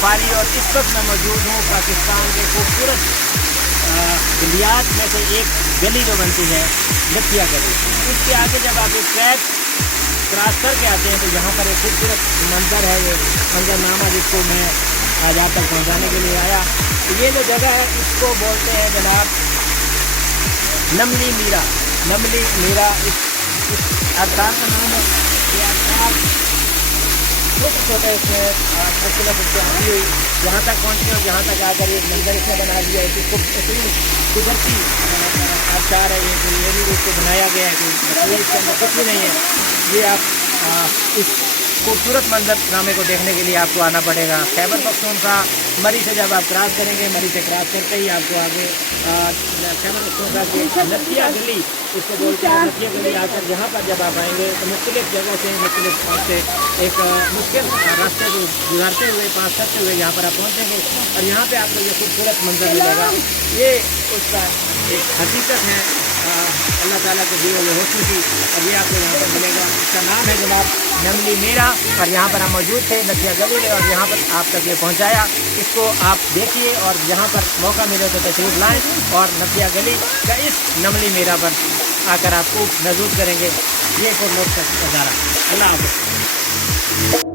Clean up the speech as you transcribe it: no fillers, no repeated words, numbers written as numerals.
Safari. और इस वक्त मैं मौजूद हूँ पाकिस्तान के खूबसूरत गलियात में से एक गली जो बनती है लखिया गली। उसके आगे जब आप एक ट्रैक क्रॉस करके आते हैं तो यहाँ पर एक खूबसूरत मंजर है, ये मंजरनामा जिसको मैं आज आप तक पहुँचाने के लिए आया। तो ये जो जगह है इसको बोलते हैं जनाब नमली मीरा। नमली मीरा इस आस्थान का नाम है। ये आस्थान छोटे छोटे इसमें मुख्तलिफ उससे आई हुई यहाँ तक पहुँची और यहाँ तक आकर एक मंदिर इसने बना दिया है। इसको इतनी कुदरती आचार है ये भी इसको बनाया गया है कि इसके अंदर कुछ भी नहीं है। ये आप इस खूबसूरत मंजरनामे को देखने के लिए आपको आना पड़ेगा खैबर पख्तूनख्वा। मरी से जब आप क्रॉस करेंगे, मरी से क्रॉस करते ही आपको आगे खैबर पख्तूनख्वा की लखिया गली इसको बोलते हैं। लखिया गली आकर यहाँ पर जब आप आएंगे तो मुख्तलिफ जगह से मुख्तलिफ से एक मुश्किल रास्ते को गुजारते हुए पास करते हुए यहाँ पर आप पहुँचेंगे और यहाँ पर आपको ये खूबसूरत मंजर मिलेगा। ये उसका एक हकीकत है अल्लाह ताला के दिए हुए हुस्न की, और ये आपको यहाँ पर मिलेगा। इसका नाम है जनाब नमली मीरा और यहाँ पर हम मौजूद थे लखिया गली में और यहाँ पर आप तक ये पहुँचाया। इसको आप देखिए और यहाँ पर मौका मिले तो तशरीफ़ लाएँ और लखिया गली का इस नमली मीरा पर आकर आप खूब महसूस करेंगे ये एक और नज़ारा। अल्लाह हाफ़िज़।